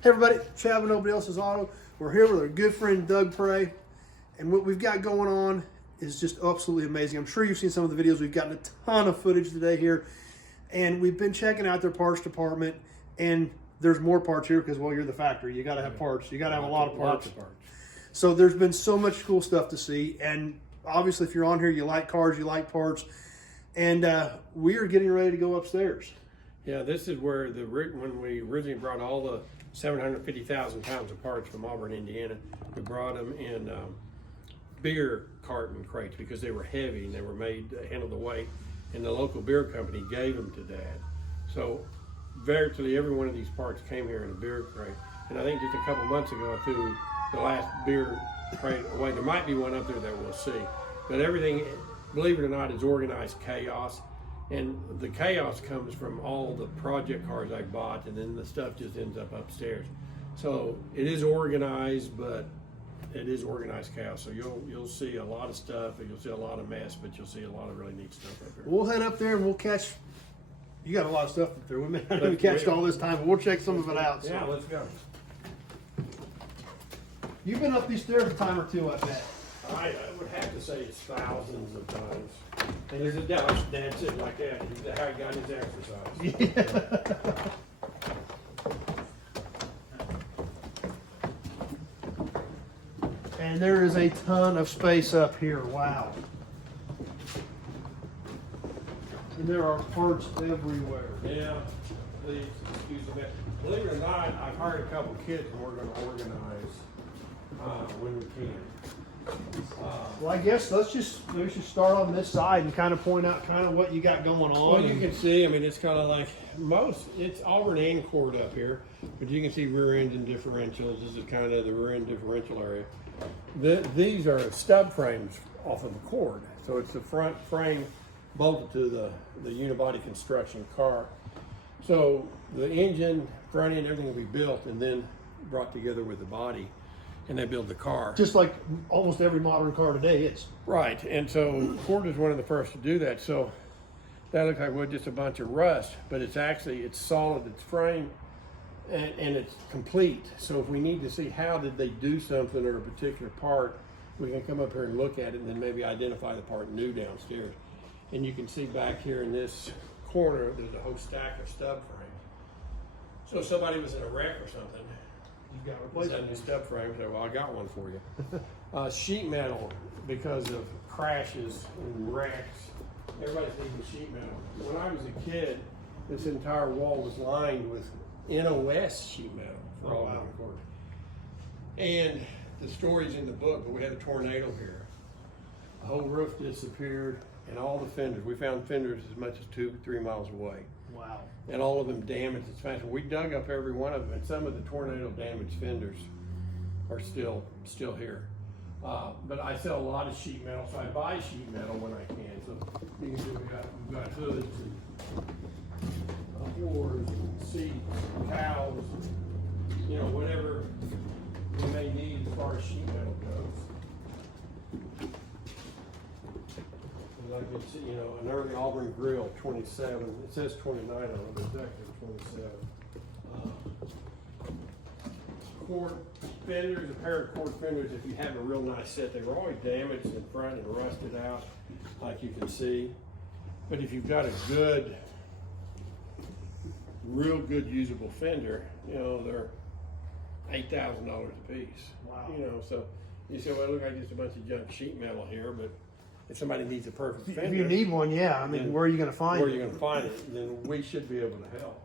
Hey everybody, Chad with Nobody Else's Auto. We're here with our good friend Doug Prey, and what we've got going on is just absolutely amazing. I'm sure you've seen some of the videos. We've gotten a ton of footage today here, and we've been checking out their parts department, and there's more parts here because, well, you're the factory. You got to have parts. You got to have a lot of parts. So there's been so much cool stuff to see, and obviously if you're on here, you like cars, you like parts, and we are getting ready to go upstairs. Yeah, this is where when we originally brought all the 750,000 pounds of parts from Auburn, Indiana, we brought them in beer carton crates because they were heavy and they were made to handle the weight, and the local beer company gave them to Dad. So virtually every one of these parts came here in a beer crate, and I think just a couple months ago I threw the last beer crate away. There might be one up there that we'll see, but everything, believe it or not, is organized chaos. And the chaos comes from all the project cars I bought, and then the stuff just ends up upstairs. So it is organized, but it is organized chaos. So you'll see a lot of stuff, and you'll see a lot of mess, but you'll see a lot of really neat stuff up there. We'll head up there and we'll catch. You got a lot of stuff up there. We may not even catch it all this time, but we'll check some of it out. So. Yeah, let's go. You've been up these stairs a time or two, I bet. I would have to say it's thousands of times. And there's a Dad sitting like that. He's how he got his exercise. Yeah. And there is a ton of space up here. Wow. And there are parts everywhere. Yeah, please excuse me. Believe it or not, I've hired a couple kids and we're going to organize when we can. Well, I guess we should start on this side and kind of point out kind of what you got going on. Well, you can see, I mean, it's kind of like it's Auburn Cord up here, but you can see rear engine differentials. This is kind of the rear end differential area. These are stub frames off of a cord. So it's the front frame bolted to the unibody construction car. So the engine, front end, everything will be built and then brought together with the body. And they build the car. Just like almost every modern car today is. Right, and so Ford is one of the first to do that. So that looks like, well, just a bunch of rust, but it's solid, it's frame, and it's complete. So if we need to see how did they do something or a particular part, we can come up here and look at it and then maybe identify the part new downstairs. And you can see back here in this corner, there's a whole stack of stub frames. So if somebody was in a wreck or something, you got replacement. New stub frame. So, well, I got one for you. Sheet metal, because of crashes and wrecks. Everybody's needing sheet metal. When I was a kid, this entire wall was lined with NOS sheet metal for all Auburn Cord. And the story's in the book, but we had a tornado here. The whole roof disappeared, and all the fenders. We found fenders as much as 2-3 miles away. Wow. And all of them damaged. It's fascinating. We dug up every one of them, and some of the tornado damaged fenders are still here. But I sell a lot of sheet metal, so I buy sheet metal when I can. So you can see we've got hoods and floors and seats, and cows, whatever we may need as far as sheet metal goes. Like it's, an early Auburn grill, 27. It says 29 on it, but it's actually 27. Cord fenders, a pair of cord fenders, if you have a real nice set, they were always damaged in front and rusted out, like you can see. But if you've got a real good usable fender, they're $8,000 a piece. Wow. So you say, well, look, I just a bunch of junk sheet metal here, but if somebody needs a perfect fender, if you need one, yeah. I mean, where are you going to find it? Where are you going to find it? Then we should be able to help.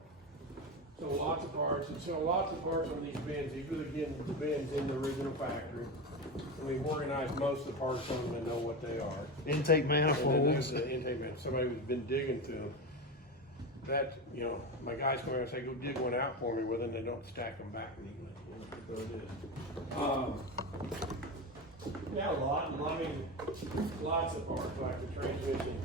So lots of parts, on these bins. These are again the bins in the original factory. And we've organized most of the parts on them and know what they are. Intake manifolds. The intake manifolds. Somebody who's been digging through them. That, my guys come here and say, go dig one out for me. Well, then they don't stack them back neatly. So it is. Yeah, lots of parts, like the transmission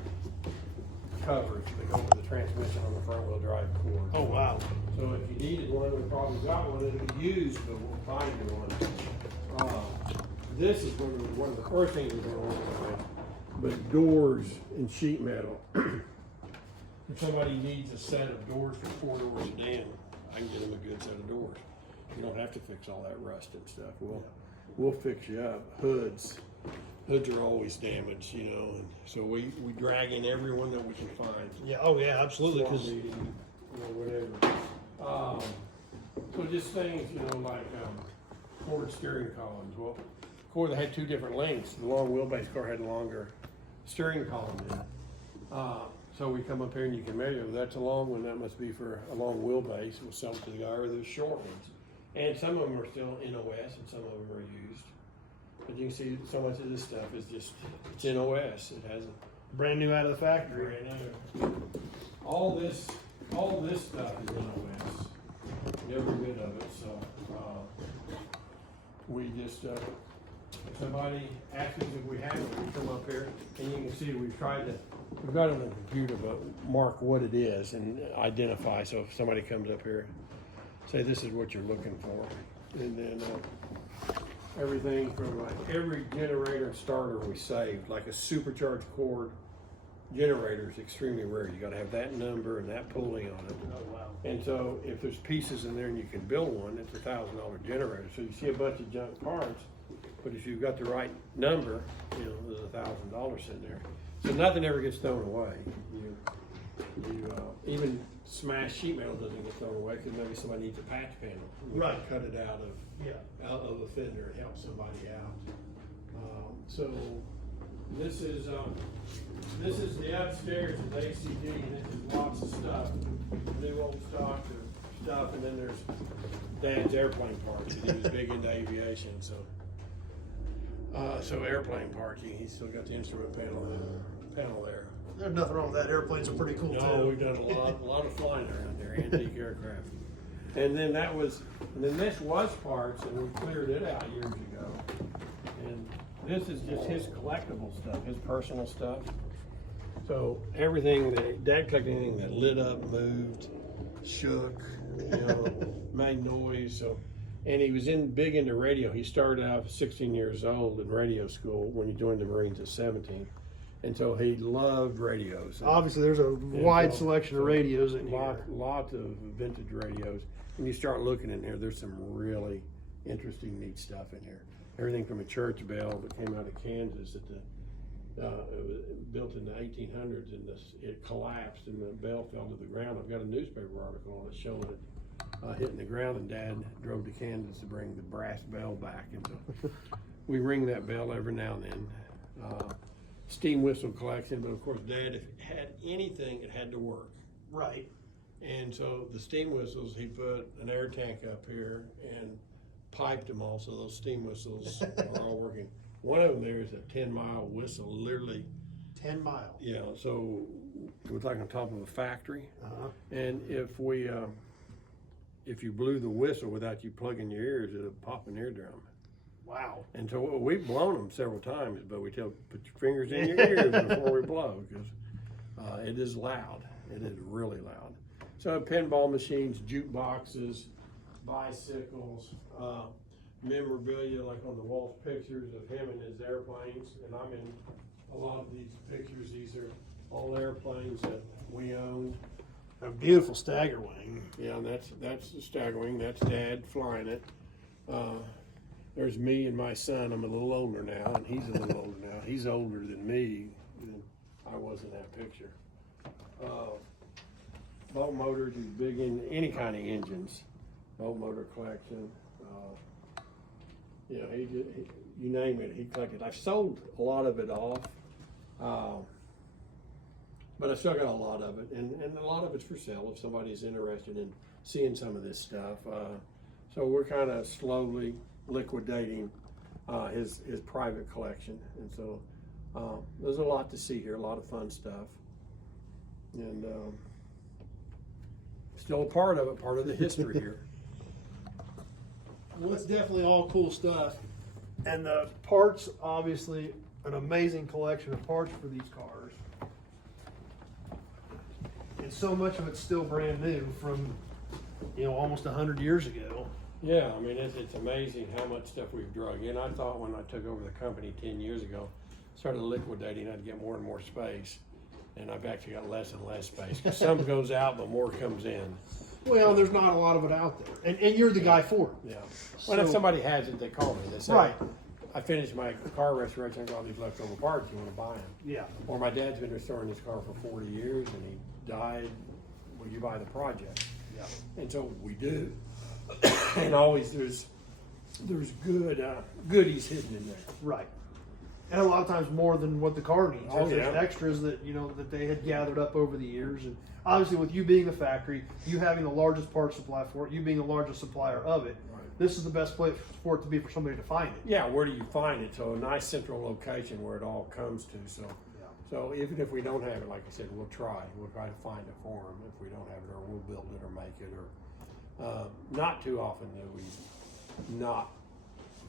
covers that go with the transmission on the front wheel drive cord. Oh, wow. So if you needed one, we probably got one. It'll be used, but we'll find you one. This is one of the first things we're going to organize, but doors and sheet metal. If somebody needs a set of doors for 4 doors down, I can get them a good set of doors. You don't have to fix all that rust and stuff. We'll fix you up. Hoods are always damaged, you know, and so we drag in everyone that we can find. Yeah. Oh yeah, absolutely. Swap Because meeting, you know, whatever. So just things, you know, like Cord steering columns. Well, Cord had two different lengths. The long wheelbase car had a longer steering column in it. So we come up here and you can measure. That's a long one. That must be for a long wheelbase. We'll sell it to the guy, or those short ones. And some of them are still NOS, and some of them are used. But you can see so much of this stuff is just, it's NOS. It has a brand new out of the factory. all this stuff is NOS. Every bit of it. So we just if somebody asks us if we have it, we come up here and you can see we've got it on the computer, but mark what it is and identify. So if somebody comes up here, say this is what you're looking for, and then everything from like every generator and starter we saved, like a supercharged Cord generator is extremely rare. You got to have that number and that pulley on it. Oh wow. And so if there's pieces in there and you can build one, it's $1,000 generator. So you see a bunch of junk parts, but if you've got the right number, you know, there's $1,000 in there. So nothing ever gets thrown away. Even smashed sheet metal doesn't get thrown away because maybe somebody needs a patch panel. We Right. can cut it out of a fender and help somebody out. So this is the upstairs of ACD. This is lots of stuff, new old stock stuff, and then there's Dad's airplane parts. He was big into aviation, so airplane parts. He's still got the instrument panel there. There's nothing wrong with that. Airplanes are pretty cool No, too. we've done a lot of flying around there, antique aircraft. And then this was parts, and we cleared it out years ago. And this is just his collectible stuff, his personal stuff. So everything that Dad collected, anything that lit up, moved, shook, you know, made noise. So, and he was big into radio. He started out at 16 years old in radio school when he joined the Marines at 17. And so he loved radios. Obviously, there's a wide selection of radios in here. Lots of vintage radios. When you start looking in here, there's some really interesting, neat stuff in here. Everything from a church bell that came out of Kansas it was built in the 1800s, and it collapsed and the bell fell to the ground. I've got a newspaper article on it showing it hitting the ground, and Dad drove to Kansas to bring the brass bell back. And so we ring that bell every now and then. Steam whistle collection, but of course Dad, if it had anything, it had to work. Right. And so the steam whistles, he put an air tank up here and piped them all, so those steam whistles are all working. One of them there is a 10-mile whistle, literally. 10 miles. Yeah, so we're like on top of a factory. Uh-huh. And if you blew the whistle without you plugging your ears, it'll pop an eardrum. Wow. And so we've blown them several times, but we tell put your fingers in your ears before we blow, because it is loud. It is really loud. So pinball machines, jukeboxes, bicycles, memorabilia, like on the wall pictures of him and his airplanes. And I'm in a lot of these pictures. These are all airplanes that we owned. A beautiful stagger wing. Yeah, and that's the stagger wing. That's Dad flying it. There's me and my son. I'm a little older now, and he's a little older now. He's older than me. I was in that picture. Boat motors, he's big in any kind of engines. Boat motor collection. You know, you name it, he collected. I've sold a lot of it off, but I still got a lot of it, and a lot of it's for sale if somebody's interested in seeing some of this stuff. So we're kind of slowly liquidating his private collection, and so there's a lot to see here, a lot of fun stuff, and still a part of it, part of the history here. Well, it's definitely all cool stuff. And the parts, obviously, an amazing collection of parts for these cars. And so much of it's still brand new from, you know, almost 100 years ago. Yeah, I mean, it's amazing how much stuff we've drug in. I thought when I took over the company 10 years ago, started liquidating, I'd get more and more space. And I've actually got less and less space. 'Cause some goes out, but more comes in. Well, there's not a lot of it out there, and you're the guy for it. Yeah. Well, if somebody has it, they call me. They say, Right. I finished my car restoration. I got all these leftover parts. You want to buy them? Yeah. Or my dad's been restoring his car for 40 years, and he died. Will you buy the project? Yeah. And so we do. And always there's good goodies hidden in there. Right. And a lot of times more than what the car needs. Oh, There's yeah. extras that that they had gathered up over the years, and obviously with you being the factory, you having the largest part supply for it, you being the largest supplier of it, Right. this is the best place for it to be for somebody to find it. Yeah, where do you find it? So a nice central location where it all comes to. So, so even if we don't have it, like I said, we'll try. We'll try to find it for them if we don't have it, or we'll build it or make it. Or not too often do we not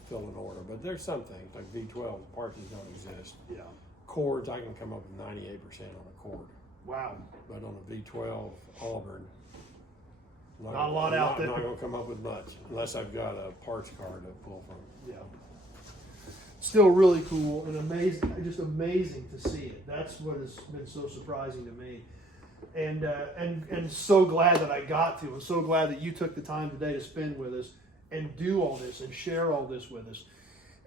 fill an order, but there's some things like V12 parts that don't exist. Yeah. Cords, I can come up with 98% on a cord, Wow. but on a V12 Auburn, Not a lot out there. I'm not going to come up with much unless I've got a parts card to pull from. Yeah. Still really cool and amazing, just amazing to see it. That's what has been so surprising to me. And so glad that I got to. I'm so glad that you took the time today to spend with us and do all this and share all this with us.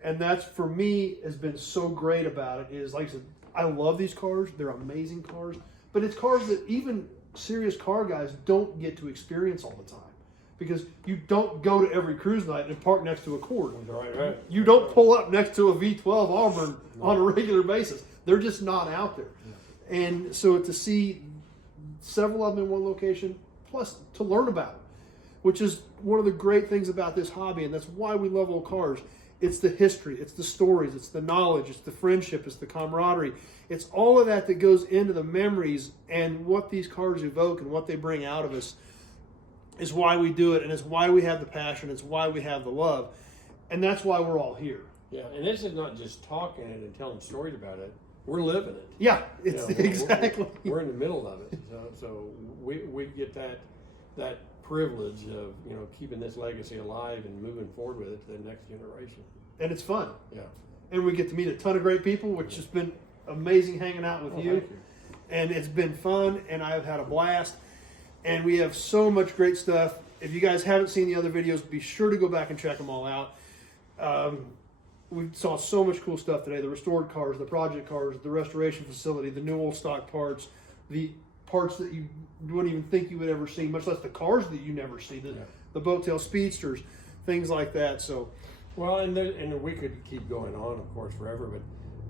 And that's, for me, has been so great about it is, like I said, I love these cars. They're amazing cars. But it's cars that even serious car guys don't get to experience all the time. Because you don't go to every cruise night and park next to a Cord. Right. You don't pull up next to a V12 Auburn on a regular basis. They're just not out there. Yeah. And so to see several of them in one location, plus to learn about it, which is one of the great things about this hobby, and that's why we love old cars. It's the history, it's the stories, it's the knowledge, it's the friendship, it's the camaraderie. It's all of that that goes into the memories and what these cars evoke and what they bring out of us is why we do it, and it's why we have the passion, it's why we have the love, and that's why we're all here. Yeah, and this is not just talking it and telling stories about it. We're living it. Yeah, it's exactly. We're in the middle of it, so we get that privilege of keeping this legacy alive and moving forward with it to the next generation. And it's fun. Yeah. And we get to meet a ton of great people, which has been amazing hanging out with you. Thank you. And it's been fun, and I've had a blast. And we have so much great stuff. If you guys haven't seen the other videos, be sure to go back and check them all out. We saw so much cool stuff today. The restored cars, the project cars, the restoration facility, the new old stock parts, the parts that you wouldn't even think you would ever see, much less the cars that you never see, the boat tail speedsters, things like that. So, well, and we could keep going on, of course, forever, but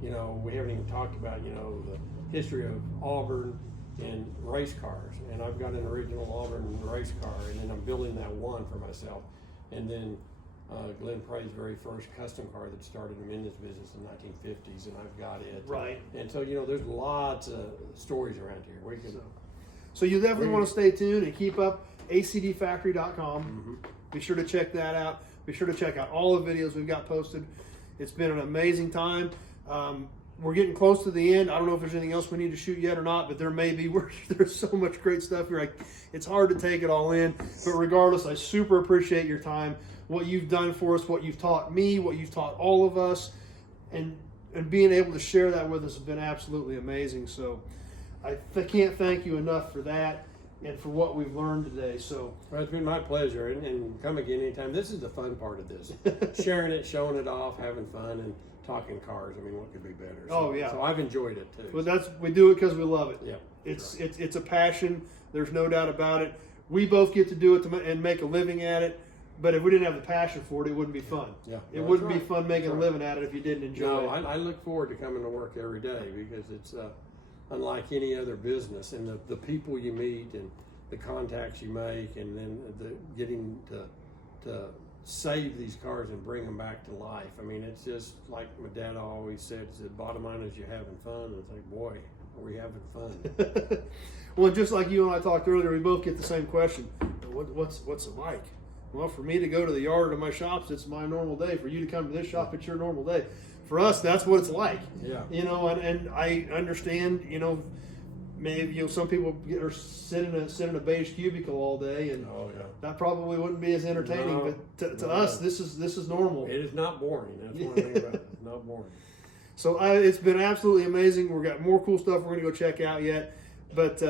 we haven't even talked about the history of Auburn and race cars. And I've got an original Auburn race car, and then I'm building that one for myself. And then Glenn Pray's very first custom car that started him in this business in the 1950s, and I've got it. Right. And so there's lots of stories around here. We can. So you definitely want to stay tuned and keep up acdfactory.com. Mm-hmm. Be sure to check that out. Be sure to check out all the videos we've got posted. It's been an amazing time. We're getting close to the end. I don't know if there's anything else we need to shoot yet or not, but there may be. There's so much great stuff here. It's hard to take it all in. But regardless, I super appreciate your time, what you've done for us, what you've taught me, what you've taught all of us, and being able to share that with us has been absolutely amazing. So I can't thank you enough for that and for what we've learned today. So Well, it's been my pleasure, and come again anytime. This is the fun part of this. Sharing it, showing it off, having fun, and talking cars. I mean, what could be better? So, Oh, yeah. So I've enjoyed it too. Well, we do it because we love it. Yeah, It's a passion. There's no doubt about it. We both get to do it and make a living at it. But if we didn't have the passion for it, it wouldn't be fun. Yeah, it wouldn't be fun making a living at it if you didn't enjoy it. I look forward to coming to work every day because it's unlike any other business, and the people you meet and the contacts you make, and then getting to save these cars and bring them back to life. I mean, it's just like my dad always said, the bottom line is you're having fun. And it's like, boy, are we having fun. Well, just like you and I talked earlier, we both get the same question. What's it like? Well, for me to go to the yard or to my shops, it's my normal day. For you to come to this shop, it's your normal day. For us, that's what it's like. Yeah. And I understand, maybe some people sit in a beige cubicle all day, and that probably wouldn't be as entertaining. No, but to us, this is normal. It is not boring. That's one thing about it. It's not boring. So it's been absolutely amazing. We've got more cool stuff we're going to go check out yet. But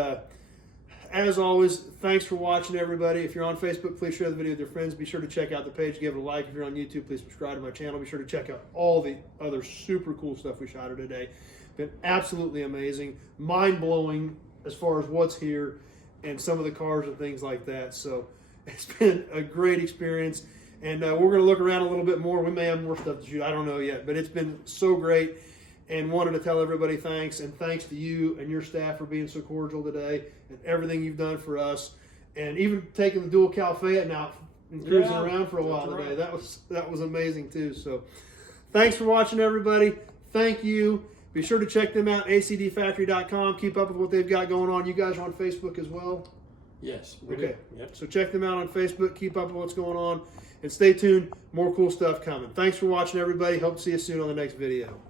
as always, thanks for watching, everybody. If you're on Facebook, please share the video with your friends. Be sure to check out the page, give it a like. If you're on YouTube, please subscribe to my channel. Be sure to check out all the other super cool stuff we shot here today. Been absolutely amazing, mind-blowing as far as what's here and some of the cars and things like that. So it's been a great experience, and we're going to look around a little bit more. We may have more stuff to shoot. I don't know yet, but it's been so great, and wanted to tell everybody thanks, and thanks to you and your staff for being so cordial today and everything you've done for us, and even taking the dual Cal Fayette out and cruising around for a while today. That was amazing too. So thanks for watching, everybody. Thank you. Be sure to check them out, acdfactory.com. Keep up with what they've got going on. You guys are on Facebook as well? Yes. Okay. Yep. So check them out on Facebook. Keep up with what's going on. And stay tuned. More cool stuff coming. Thanks for watching, everybody. Hope to see you soon on the next video.